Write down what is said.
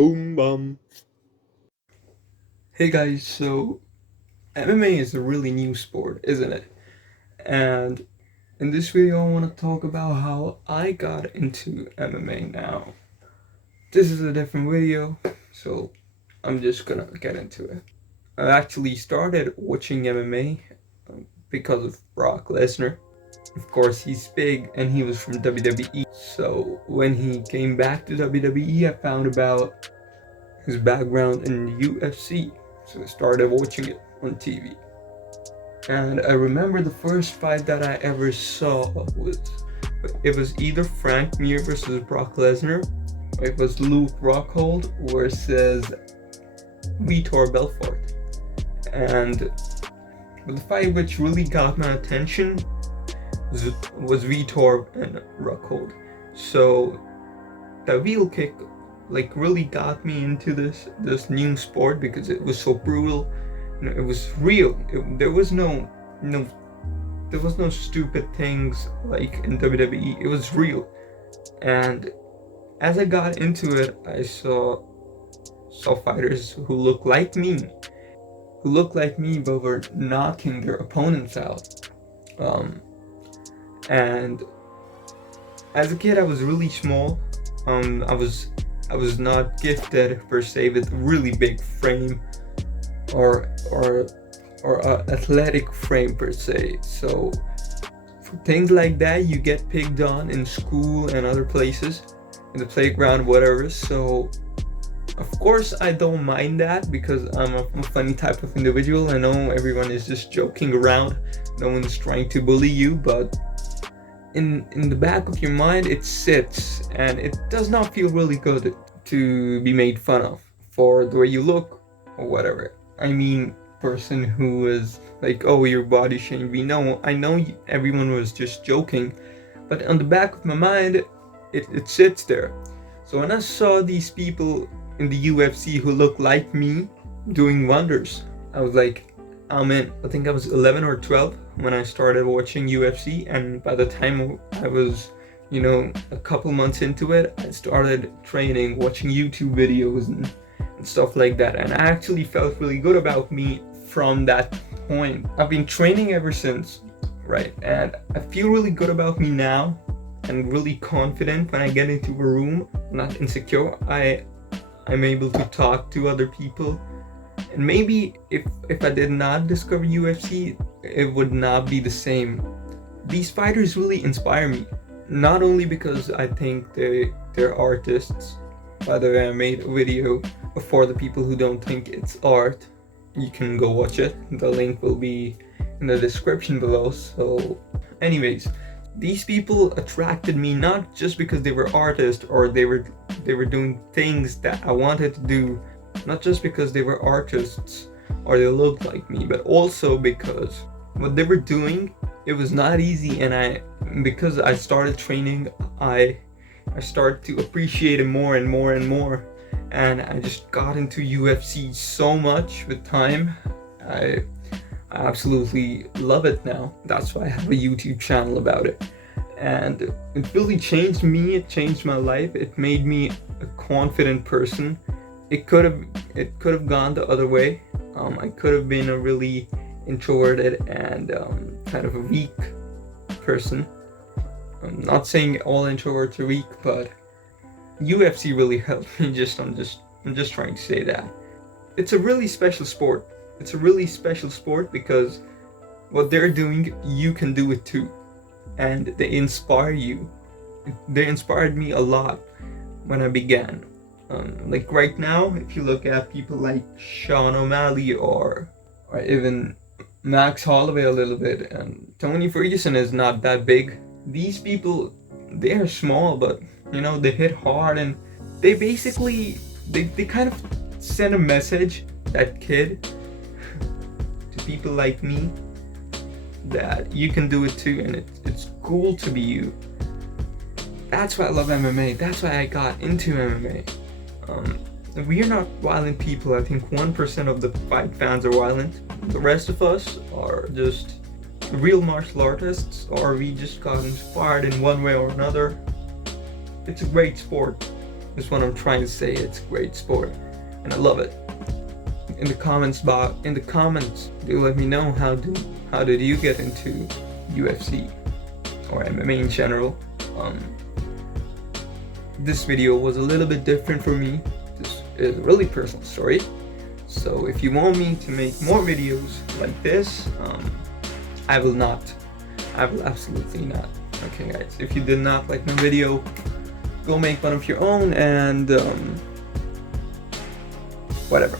Boom bum. Hey guys, so MMA is a really new sport, isn't it? And in this video, I want to talk about how I got into MMA now. This is a different video, so I'm just gonna get into it. I actually started watching MMA because of Brock Lesnar. Of course, he's big and he was from WWE. So when he came back to WWE, I found about his background in UFC. So I started watching it on TV. And I remember the first fight that I ever saw was either Frank Mir versus Brock Lesnar, or it was Luke Rockhold versus Vitor Belfort. And the fight which really got my attention was Vitor and Rockhold. So the wheel kick really got me into this new sport because it was so brutal. It was real. There was no stupid things like in WWE. It was real. And as I got into it, I saw fighters who looked like me, but were knocking their opponents out. And as a kid, I was really small. I was not gifted per se with a really big frame or athletic frame per se. So for things like that, you get picked on in school and other places, in the playground, whatever. So of course I don't mind that because I'm a funny type of individual. I know everyone is just joking around. No one's trying to bully you, but in the back of your mind it sits, and it does not feel really good to be made fun of for the way you look or whatever. I mean, person who is like, oh, your body shamed me. No, I know everyone was just joking, but on the back of my mind it sits there. So when I saw these people in the UFC who looked like me doing wonders, I was like, I'm in. I think I was 11 or 12 when I started watching UFC, and by the time I was, a couple months into it, I started training, watching YouTube videos and stuff like that, and I actually felt really good about me from that point. I've been training ever since, right? And I feel really good about me now and really confident when I get into a room, not insecure. I'm able to talk to other people. And maybe if I did not discover UFC, it would not be the same. These fighters really inspire me, not only because I think they're artists. By the way, I made a video for the people who don't think it's art. You can go watch it. The link will be in the description below. So anyways, these people attracted me not just because they were artists or they were doing things that I wanted to do, not just because they were artists or they looked like me, but also because what they were doing, it was not easy. And because I started training, I started to appreciate it more and more and more. And I just got into UFC so much with time. I absolutely love it now. That's why I have a YouTube channel about it. And it really changed me. It changed my life. It made me a confident person. It could have gone the other way. I could have been a really introverted and kind of a weak person. I'm not saying all introverts are weak, but UFC really helped me. I'm just trying to say that it's a really special sport. It's a really special sport because what they're doing, you can do it too, and they inspire you. They inspired me a lot when I began. Like right now, if you look at people like Sean O'Malley or even Max Holloway a little bit, and Tony Ferguson is not that big. These people, they are small, but they hit hard, and they basically they kind of send a message, that kid, to people like me, that you can do it too, and it's cool to be you. That's why I love MMA. That's why I got into MMA. We are not violent people. I think 1% of the fight fans are violent. The rest of us are just real martial artists, or we just got inspired in one way or another. It's a great sport. That's what I'm trying to say. It's a great sport, and I love it. In the comments, do let me know how did you get into UFC or MMA in general. This video was a little bit different for me. This is a really personal story. So if you want me to make more videos like this, I will not. I will absolutely not. Okay, guys, if you did not like my video, go make one of your own, and whatever.